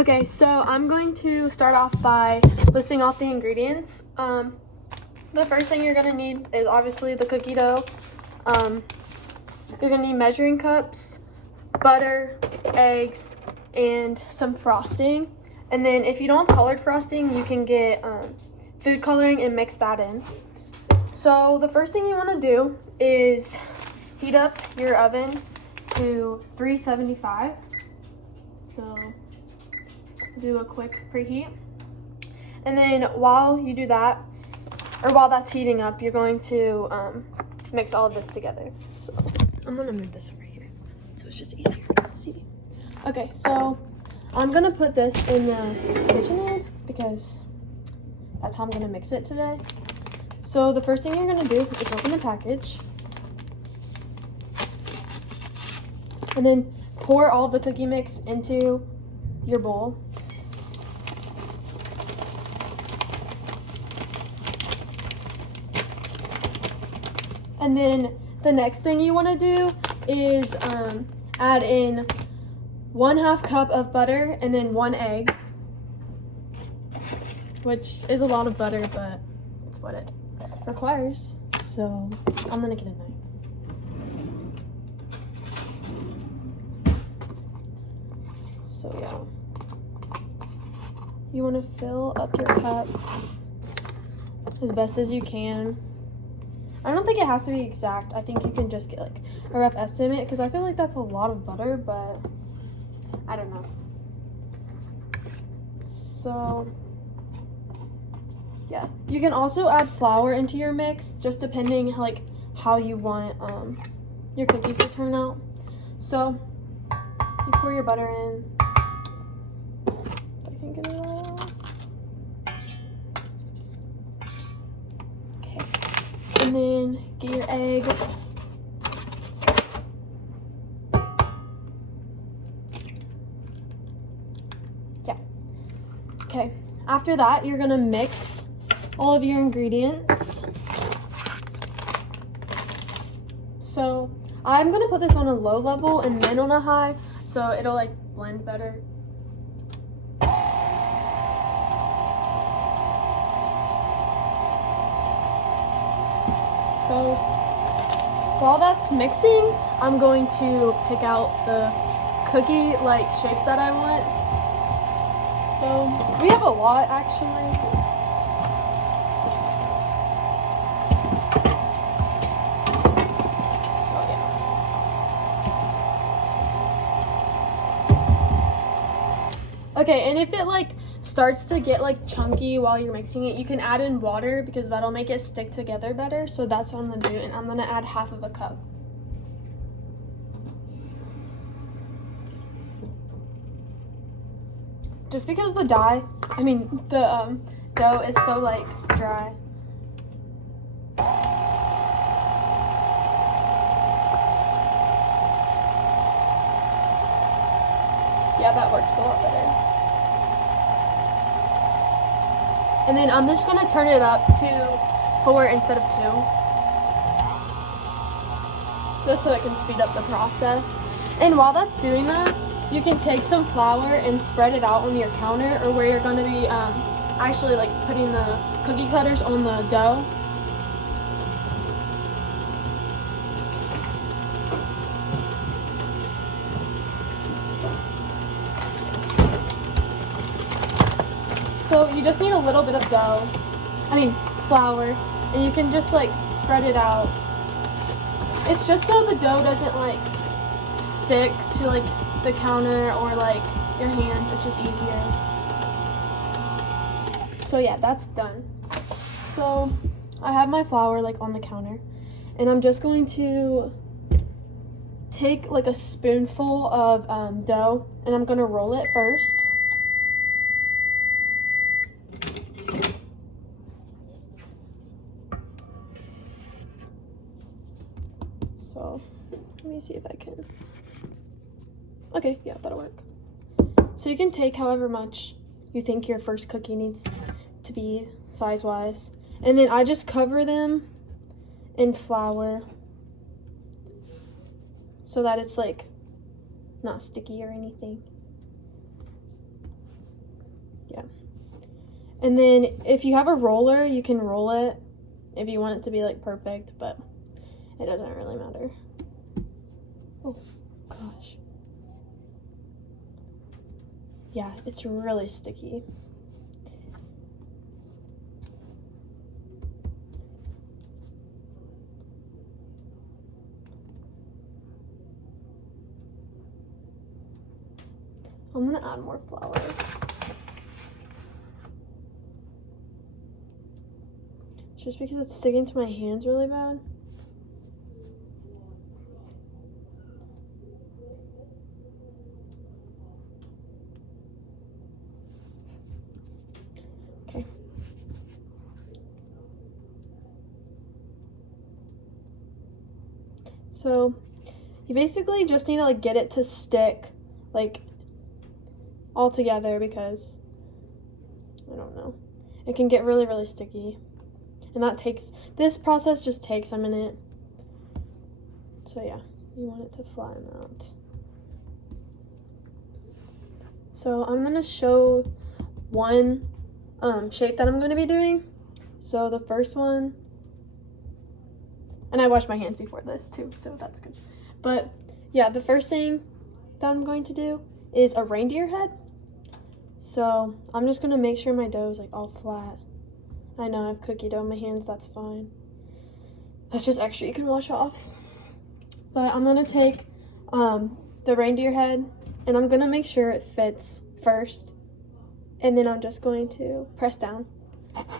Okay, so I'm going to start off by listing off the ingredients. The first thing you're gonna need is obviously the cookie dough. You're gonna need measuring cups, butter, eggs, and some frosting. And then if you don't have colored frosting, you can get food coloring and mix that in. So the first thing you wanna do is heat up your oven to 375. So do a quick preheat. And then while you do that, or while that's heating up, you're going to mix all of this together. So I'm gonna move this over here so it's just easier to see. Okay, so I'm gonna put this in the KitchenAid because that's how I'm gonna mix it today. So the first thing you're gonna do is open the package and then pour all the cookie mix into your bowl. And then the next thing you want to do is add in 1/2 cup of butter and then 1 egg, which is a lot of butter, but it's what it requires. So I'm gonna get a knife. So yeah, you want to fill up your cup as best as you can. I don't think it has to be exact. I think you can just get like a rough estimate because I feel like that's a lot of butter, but I don't know. So yeah, you can also add flour into your mix just depending like how you want your cookies to turn out. So you pour your butter in. If I can get it all. And then get your egg. Yeah. Okay. After that, you're gonna mix all of your ingredients. So I'm gonna put this on a low level and then on a high, so it'll like blend better. So while that's mixing, I'm going to pick out the cookie like shapes that I want. So we have a lot actually. So yeah. Okay, and if it like starts to get like chunky while you're mixing it, you can add in water because that'll make it stick together better. So that's what I'm gonna do, and I'm gonna add 1/2 cup. Just because the dough is so like dry. Yeah, that works a lot better. And then I'm just gonna turn it up to 4 instead of 2. Just so it can speed up the process. And while that's doing that, you can take some flour and spread it out on your counter or where you're gonna be actually like putting the cookie cutters on the dough. So you just need a little bit of flour, and you can just like spread it out. It's just so the dough doesn't like stick to like the counter or like your hands. It's just easier. So yeah, that's done. So I have my flour like on the counter, and I'm just going to take like a spoonful of dough, and I'm gonna roll it first. So let me see if I can. Okay, yeah, that'll work. So you can take however much you think your first cookie needs to be size-wise. And then I just cover them in flour so that it's like not sticky or anything. yeah. And then if you have a roller, you can roll it if you want it to be like perfect, but it doesn't really matter. Oh gosh. Yeah, it's really sticky. I'm gonna add more flour. Just because it's sticking to my hands really bad. Okay. So you basically just need to like get it to stick like all together, because I don't know, it can get really, really sticky. And this process just takes a minute. So yeah, you want it to flatten out. So I'm gonna show one shape that I'm gonna be doing. So the first one, and I washed my hands before this too, so that's good. But yeah, the first thing that I'm going to do is a reindeer head. So I'm just gonna make sure my dough is like all flat. I know I have cookie dough in my hands, that's fine. That's just extra you can wash off. But I'm gonna take the reindeer head, and I'm gonna make sure it fits first. And then I'm just going to press down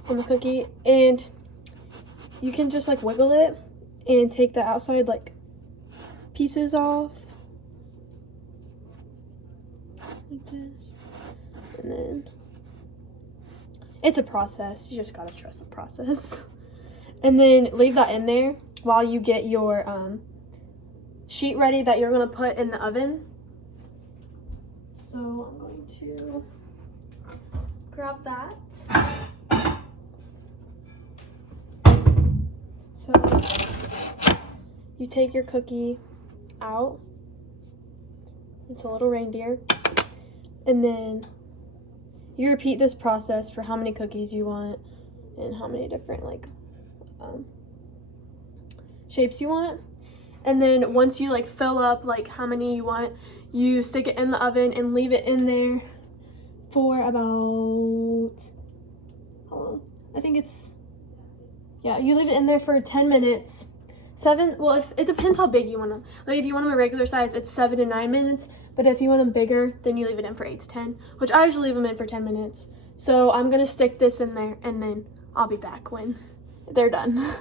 on the cookie, and you can just like wiggle it and take the outside like pieces off. Like this. And then it's a process. You just gotta trust the process. And then leave that in there while you get your sheet ready that you're gonna put in the oven. So I'm going to grab that. So you take your cookie out. It's a little reindeer. And then you repeat this process for how many cookies you want and how many different like shapes you want. And then once you like fill up like how many you want, you stick it in the oven and leave it in there for about, how long? I think it's, yeah, you leave it in there for 10 minutes. If it depends how big you want them. Like if you want them a regular size, it's 7 to 9 minutes. But if you want them bigger, then you leave it in for 8 to 10, which I usually leave them in for 10 minutes. So I'm gonna stick this in there, and then I'll be back when they're done.